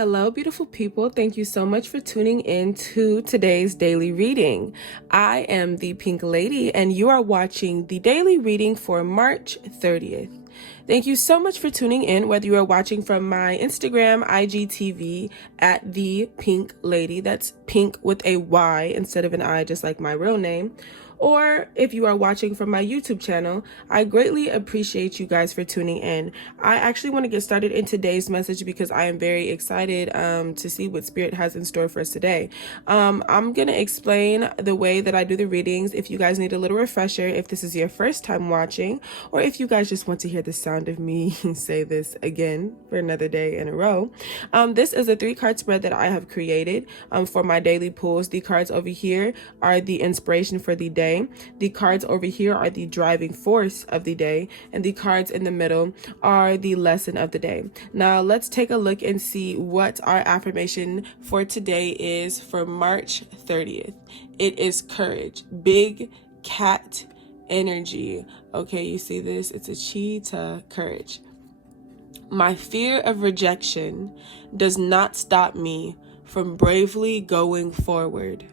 Hello, beautiful people. Thank you so much for tuning in to today's daily reading. I am the Pink Lady, and you are watching the daily reading for March 30th. Thank you so much for tuning in, whether you are watching from my Instagram, IGTV at the Pink Lady. That's pink with a Y instead of an I, just like my real name. Or if you are watching from my YouTube channel, I greatly appreciate you guys for tuning in. I actually want to get started in today's message because I am very excited to see what Spirit has in store for us today. I'm going to explain the way that I do the readings. If you guys need a little refresher, if this is your first time watching, or if you guys just want to hear the sound of me say this again for another day in a row, this is a 3-card spread that I have created for my daily pulls. The cards over here are the inspiration for the day. The cards over here are the driving force of the day, and the cards in the middle are the lesson of the day. Now let's take a look and see what our affirmation for today is for March 30th. It is courage, big cat energy. Okay, you see this? It's a cheetah, courage. My fear of rejection does not stop me from bravely going forward.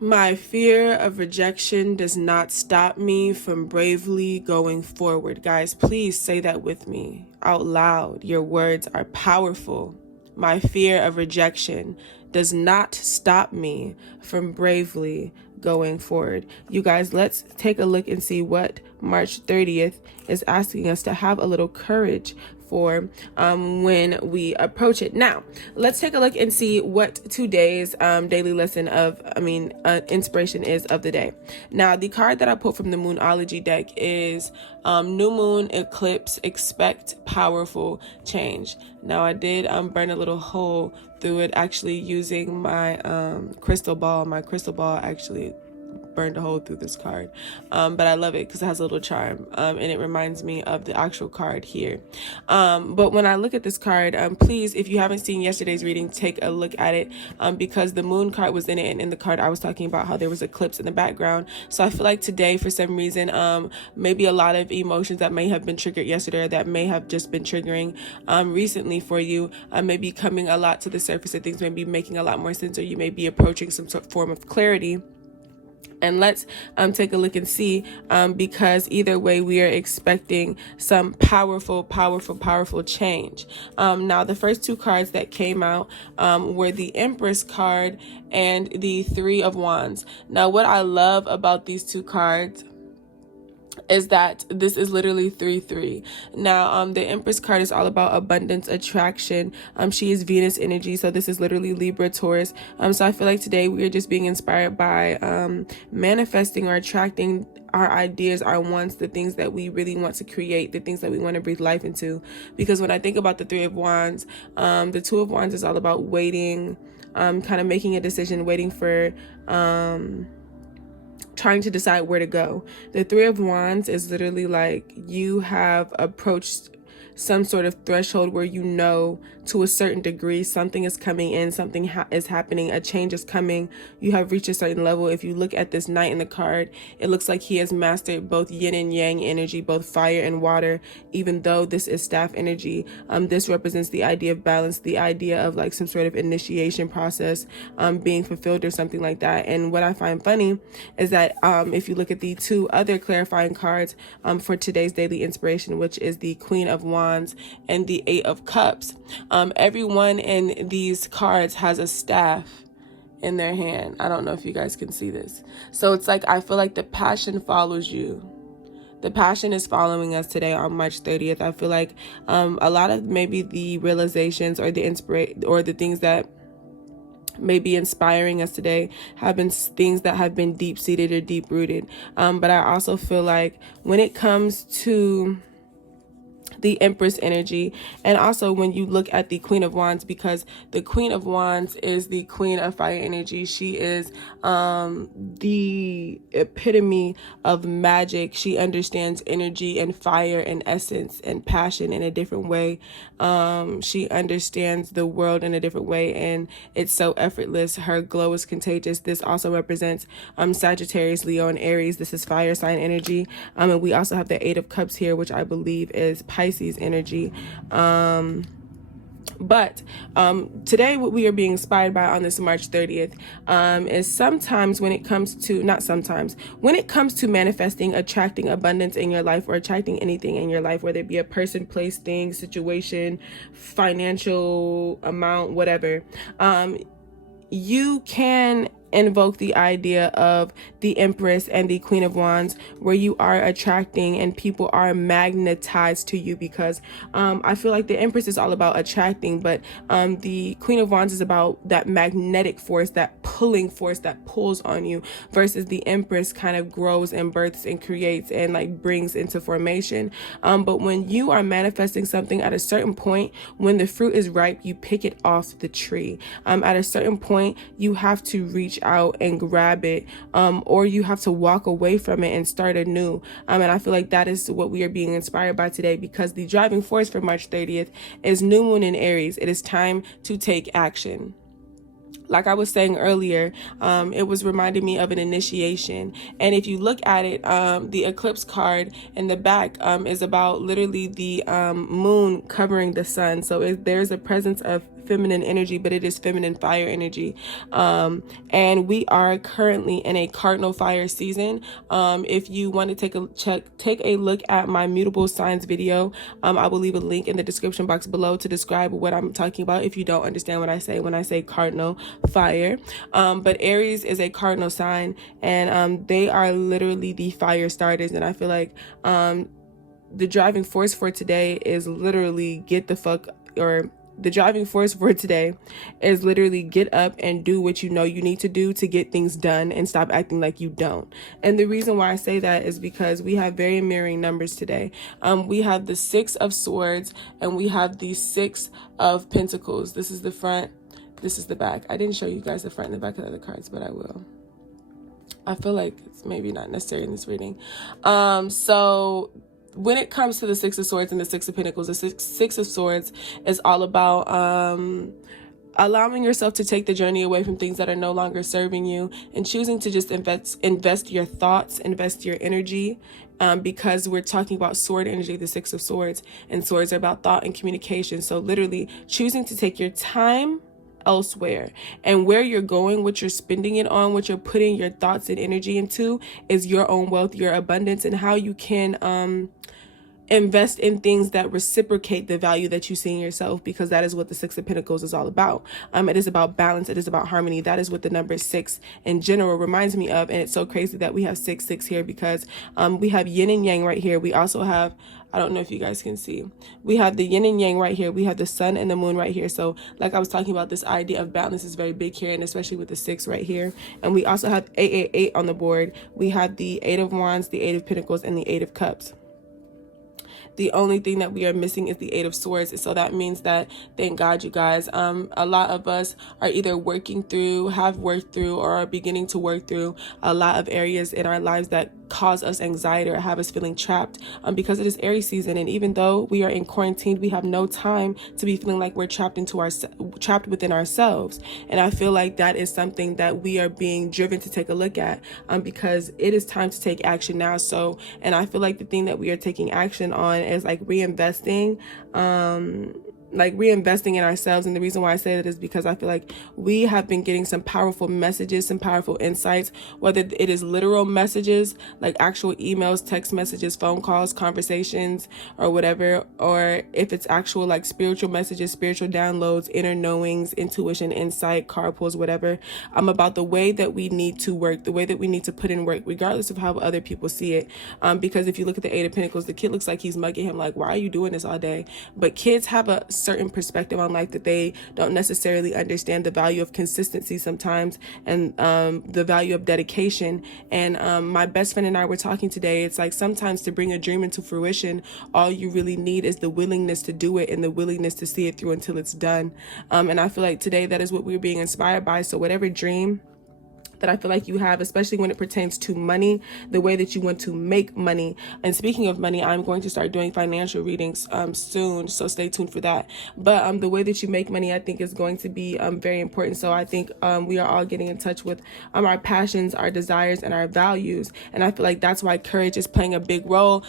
My fear of rejection does not stop me from bravely going forward. Guys, please say that with me out loud. Your words are powerful. My fear of rejection does not stop me from bravely going forward. You guys, let's take a look and see what March 30th is asking us to have a little courage for when we approach it. Now, let's take a look and see what today's daily lesson of, inspiration is of the day. Now, the card that I pulled from the Moonology deck is New Moon Eclipse, Expect Powerful Change. Now, I did burn a little hole through it actually using my crystal ball. My crystal ball actually burned a hole through this card, but I love it because it has a little charm, and it reminds me of the actual card here. But when I look at this card, please, if you haven't seen yesterday's reading, take a look at it, because the moon card was in it, and in the card I was talking about how there was eclipse in the background. So I feel like today, for some reason, maybe a lot of emotions that may have been triggered yesterday, or that may have just been triggering recently for you, may be coming a lot to the surface, and things may be making a lot more sense, or you may be approaching some sort of form of clarity. And let's take a look and see, because either way we are expecting some powerful change. Now, the first 2 cards that came out were the Empress card and the 3 of Wands. Now, what I love about these 2 cards is that this is literally 3-3. Now, the Empress card is all about abundance, attraction. She is Venus energy, so this is literally Libra, Taurus. So I feel like today we are just being inspired by manifesting or attracting our ideas, our wants, the things that we really want to create, the things that we want to breathe life into. Because when I think about the 3 of Wands, the 2 of Wands is all about waiting, kind of making a decision, waiting for trying to decide where to go. The 3 of Wands is literally like you have approached some sort of threshold where you know to a certain degree something is coming in, something is happening, a change is coming, you have reached a certain level. If you look at this Knight in the card, it looks like he has mastered both yin and yang energy, both fire and water. Even though this is staff energy, this represents the idea of balance, the idea of like some sort of initiation process being fulfilled or something like that. And what I find funny is that if you look at the 2 other clarifying cards for today's daily inspiration, which is the Queen of Wands and the 8 of Cups, everyone in these cards has a staff in their hand. I don't know if you guys can see this. So it's like, I feel like the passion follows you. The passion is following us today on March 30th. I feel like a lot of maybe the realizations or the things that may be inspiring us today have been things that have been deep-seated or deep-rooted. But I also feel like when it comes to the Empress energy, and also when you look at the Queen of Wands, because the Queen of Wands is the Queen of fire energy. She is the epitome of magic. She understands energy and fire and essence and passion in a different way. She understands the world in a different way, and it's so effortless. Her glow is contagious. This also represents Sagittarius, Leo, and Aries. This is fire sign energy. And we also have the 8 of Cups here, which I believe is Pisces energy. But today, what we are being inspired by on this March 30th is sometimes when it comes to, not sometimes, when it comes to manifesting, attracting abundance in your life or attracting anything in your life, whether it be a person, place, thing, situation, financial amount, whatever, you can invoke the idea of the Empress and the Queen of Wands, where you are attracting and people are magnetized to you, because I feel like the Empress is all about attracting, but the Queen of Wands is about that magnetic force, that pulling force that pulls on you, versus the Empress kind of grows and births and creates and like brings into formation. But when you are manifesting something at a certain point, when the fruit is ripe, you pick it off the tree. At a certain point, you have to reach out and grab it, or you have to walk away from it and start anew. And I feel like that is what we are being inspired by today, because the driving force for March 30th is new moon in Aries. It is time to take action. Like I was saying earlier, it was reminding me of an initiation. And if you look at it, the eclipse card in the back is about literally the moon covering the sun. So there's a presence of feminine energy, but it is feminine fire energy. And we are currently in a cardinal fire season. If you want to take a look at my mutable signs video, I will leave a link in the description box below to describe what I'm talking about if you don't understand what I say when I say cardinal fire. But Aries is a cardinal sign, and they are literally the fire starters. And I feel like the driving force for today is literally the driving force for today is literally get up and do what you know you need to do to get things done and stop acting like you don't. And the reason why I say that is because we have very mirroring numbers today. We have the 6 of Swords and we have the 6 of Pentacles. This is the front, this is the back. I didn't show you guys the front and the back of the other cards, but I will. I feel like it's maybe not necessary in this reading. So when it comes to the 6 of Swords and the 6 of Pentacles, the six of Swords is all about allowing yourself to take the journey away from things that are no longer serving you, and choosing to just invest your thoughts, invest your energy, because we're talking about sword energy, the 6 of Swords, and swords are about thought and communication. So literally choosing to take your time elsewhere, and where you're going, what you're spending it on, what you're putting your thoughts and energy into is your own wealth, your abundance, and how you can invest in things that reciprocate the value that you see in yourself, because that is what the 6 of Pentacles is all about. It is about balance. It is about harmony. That is what the number 6 in general reminds me of. And it's so crazy that we have 6 here, because we have yin and yang right here. We also have, I don't know if you guys can see, we have the yin and yang right here. We have the sun and the moon right here. So like I was talking about, this idea of balance is very big here, and especially with the 6 right here. And we also have 888 on the board. We have the 8 of Wands, the 8 of Pentacles, and the 8 of Cups. The only thing that we are missing is the 8 of Swords. So that means that, thank God, you guys, a lot of us are either working through, have worked through, or are beginning to work through a lot of areas in our lives that cause us anxiety or have us feeling trapped, because it is Aries season. And even though we are in quarantine, we have no time to be feeling like we're trapped within ourselves. And I feel like that is something that we are being driven to take a look at, because it is time to take action now. So, and I feel like the thing that we are taking action on is like reinvesting in ourselves. And the reason why I say that is because I feel like we have been getting some powerful messages, some powerful insights, whether it is literal messages like actual emails, text messages, phone calls, conversations, or whatever, or if it's actual like spiritual messages, spiritual downloads, inner knowings, intuition, insight, card pulls, whatever. About the way that we need to work, the way that we need to put in work, regardless of how other people see it. Because if you look at the 8 of Pentacles, the kid looks like he's mugging him, like, why are you doing this all day? But kids have a certain perspective on life that they don't necessarily understand the value of consistency sometimes, and the value of dedication. And my best friend and I were talking today. It's like sometimes to bring a dream into fruition, all you really need is the willingness to do it and the willingness to see it through until it's done. And I feel like today that is what we're being inspired by. So whatever dream that I feel like you have, especially when it pertains to money, the way that you want to make money. And speaking of money, I'm going to start doing financial readings soon, so stay tuned for that. But the way that you make money, I think, is going to be very important. So I think we are all getting in touch with our passions, our desires, and our values. And I feel like that's why courage is playing a big role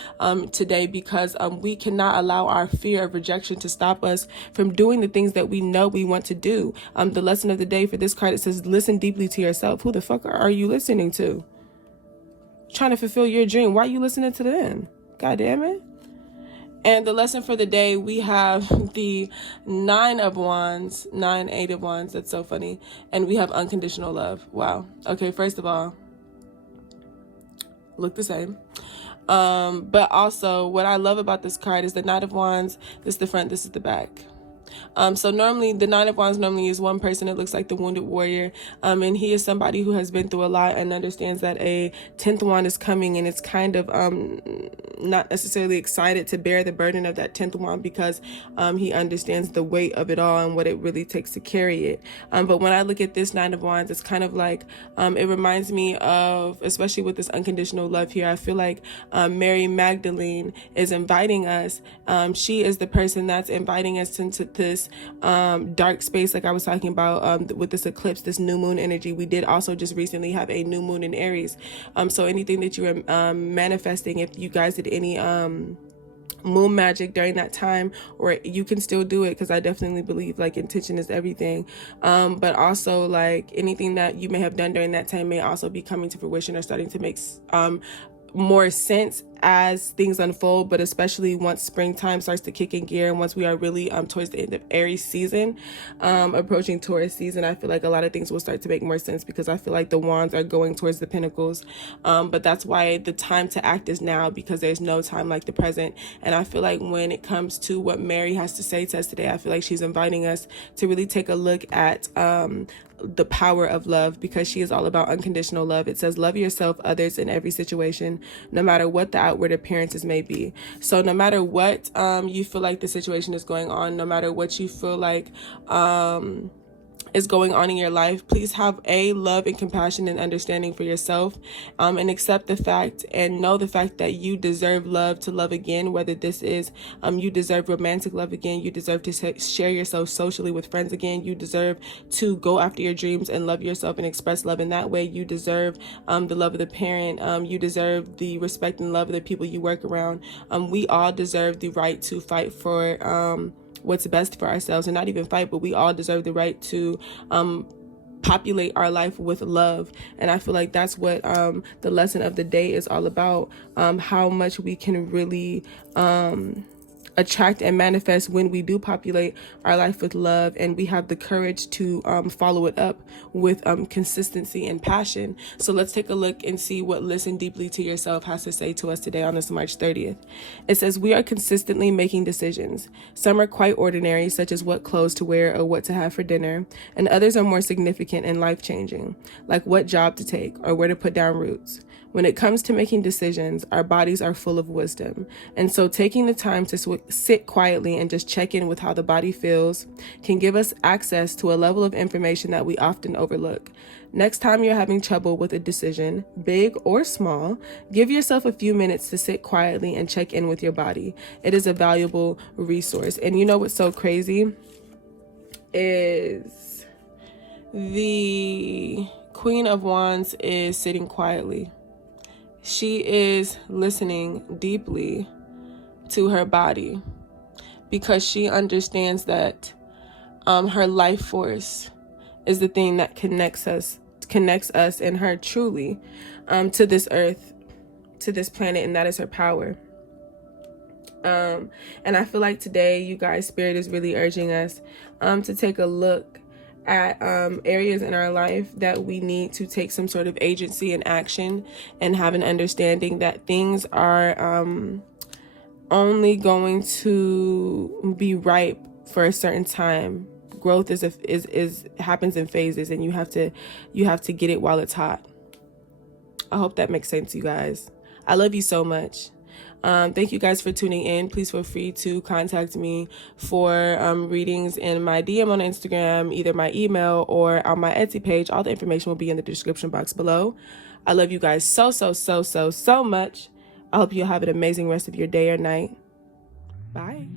today, because we cannot allow our fear of rejection to stop us from doing the things that we know we want to do. The lesson of the day for this card, it says, listen deeply to yourself. Who the fuck are you listening to? Trying to fulfill your dream. Why are you listening to them? God damn it. And the lesson for the day, we have the 9 of Wands, 9, 8 of Wands. That's so funny. And we have unconditional love. Wow. Okay, first of all, look the same. But also what I love about this card is the 9 of Wands. This is the front, this is the back. So normally the 9 of Wands normally is one person. It looks like the wounded warrior. And he is somebody who has been through a lot and understands that a 10th wand is coming, and it's kind of not necessarily excited to bear the burden of that 10th wand, because he understands the weight of it all and what it really takes to carry it. But when I look at this 9 of Wands, it's kind of like it reminds me of, especially with this unconditional love here, I feel like Mary Magdalene is inviting us. She is the person that's inviting us into this dark space, like I was talking about with this eclipse, this new moon energy. We did also just recently have a new moon in Aries. So anything that you are manifesting, if you guys did any moon magic during that time, or you can still do it, because I definitely believe like intention is everything. But also like anything that you may have done during that time may also be coming to fruition or starting to make more sense as things unfold, but especially once springtime starts to kick in gear, and once we are really towards the end of Aries season, approaching Taurus season, I feel like a lot of things will start to make more sense, because I feel like the wands are going towards the pentacles. But that's why the time to act is now, because there's no time like the present. And I feel like when it comes to what Mary has to say to us today, I feel like she's inviting us to really take a look at the power of love, because she is all about unconditional love. It says, love yourself, others, in every situation, no matter what the outward appearances may be. So no matter what you feel like the situation is going on, no matter what you feel like is going on in your life, please have love and compassion and understanding for yourself, and accept the fact and know the fact that you deserve love to love again, whether this is you deserve romantic love again, you deserve to share yourself socially with friends again, you deserve to go after your dreams and love yourself and express love in that way, you deserve the love of the parent, you deserve the respect and love of the people you work around. We all deserve the right to fight for what's best for ourselves, and not even fight, but we all deserve the right to populate our life with love. And I feel like that's what the lesson of the day is all about, how much we can really attract and manifest when we do populate our life with love, and we have the courage to follow it up with consistency and passion. So let's take a look and see what Listen Deeply to Yourself has to say to us today on this March 30th. It says, we are consistently making decisions. Some are quite ordinary, such as what clothes to wear or what to have for dinner, and others are more significant and life-changing, like what job to take or where to put down roots. When it comes to making decisions, our bodies are full of wisdom. And so taking the time to sit quietly and just check in with how the body feels can give us access to a level of information that we often overlook. Next time you're having trouble with a decision, big or small, give yourself a few minutes to sit quietly and check in with your body. It is a valuable resource. And you know what's so crazy is the Queen of Wands is sitting quietly. She is listening deeply to her body, because she understands that her life force is the thing that connects us and her truly to this earth, to this planet, and that is her power. And I feel like today, you guys, Spirit is really urging us to take a look at areas in our life that we need to take some sort of agency and action, and have an understanding that things are only going to be ripe for a certain time. Growth is happens in phases, and you have to get it while it's hot. I hope that makes sense, you guys. I love you so much. Thank you guys for tuning in. Please feel free to contact me for readings in my DM on Instagram, either my email or on my Etsy page. All the information will be in the description box below. I love you guys so much. I hope you'll have an amazing rest of your day or night. Bye.